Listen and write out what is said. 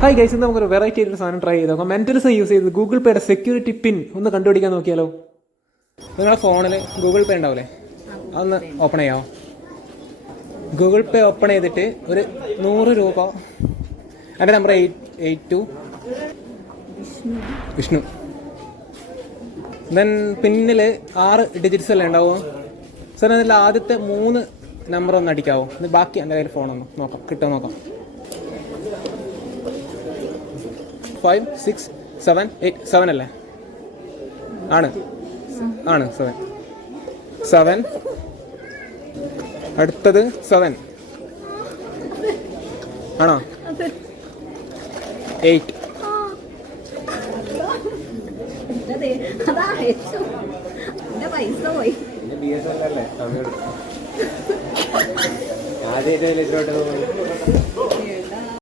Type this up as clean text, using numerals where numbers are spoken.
Hi guys, ഇന്ന് നമുക്കൊരു variety ആയിട്ടുള്ള സാധനം ട്രൈ ചെയ്ത് നോക്കാം. മെന്റൽസ് യൂസ് ചെയ്ത് ഗൂഗിൾ പേയുടെ സെക്യൂരിറ്റി പിൻ ഒന്ന് കണ്ടുപിടിക്കാൻ നോക്കിയാലോ. നിങ്ങളുടെ ഫോണിൽ ഗൂഗിൾ പേ ഉണ്ടാവില്ലേ, അതൊന്ന് ഓപ്പൺ ചെയ്യാമോ? ഗൂഗിൾ പേ ഓപ്പൺ ചെയ്തിട്ട് ഒരു 100 രൂപ, എൻ്റെ നമ്പർ 882 വിഷ്ണു. ദെൻ പിന്നിൽ 6 ഡിജിറ്റ്സ് അല്ലേ ഉണ്ടാവുമോ സാർ? അതിൽ ആദ്യത്തെ 3 നമ്പർ ഒന്ന് അടിക്കാവോ? ബാക്കി എൻ്റെ കയ്യിൽ ഫോണൊന്ന് നോക്കാം, കിട്ടുമോ നോക്കാം. 5 6 7 8 7 അല്ലേ? ആണ് 7 അടുത്തത് 7 ആണോ? 8 ആദ്യമായിട്ട്